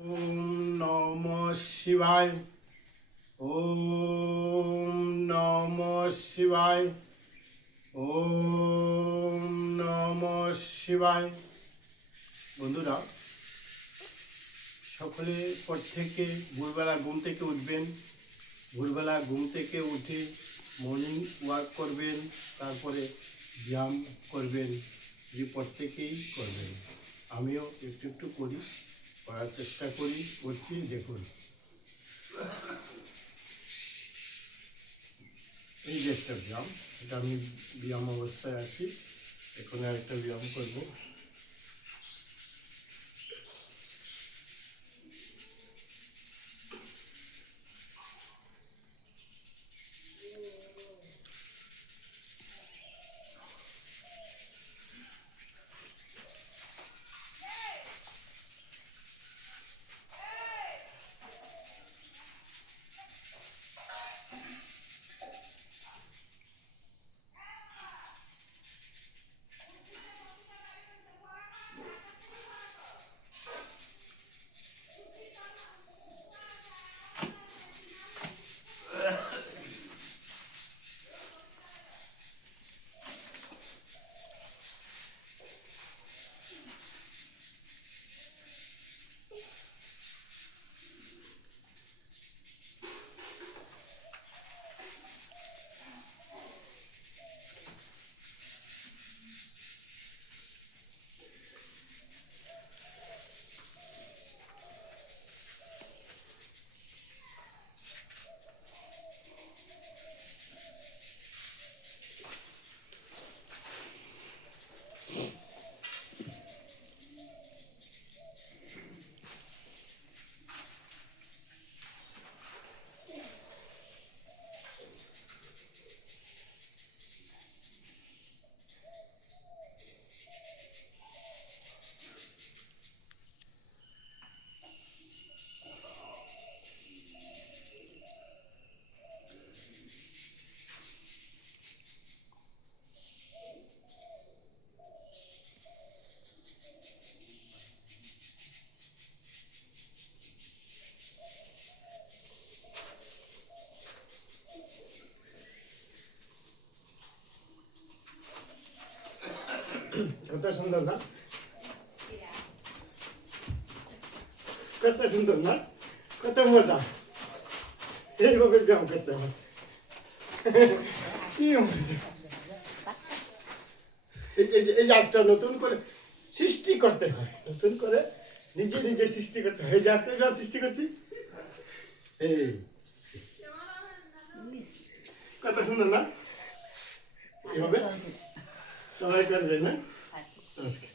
ওম নমঃ শিবায়। ওম নমঃ শিবায়। ওম নমঃ শিবায়। বন্ধুরা, সকলে প্রত্যেকে ভোরবেলা ঘুম থেকে উঠবেন। ভোরবেলা ঘুম থেকে উঠে মর্নিং ওয়াক করবেন, তারপরে ব্যায়াম করবেন। যে প্রত্যেকেই করবেন, আমিও একটু একটু করার চেষ্টা করছি। দেখুন, এই যে একটা ব্যায়াম, এটা আমি ব্যায়াম অবস্থায় আছি। এখন আর একটা ব্যায়াম করবো। কত সুন্দর না? কত সুন্দর না? কত মজা! এইভাবে ব্যায়াম করতে হয়। কি মজা! এই যে একটা নতুন করে সৃষ্টি করতে হয়, নতুন করে নিজে নিজে সৃষ্টি করতে হয়। এই যে একটা ব্যায়াম সৃষ্টি করছি, এই কত সুন্দর না? এইভাবে সবাই করবে না? নমস্কার।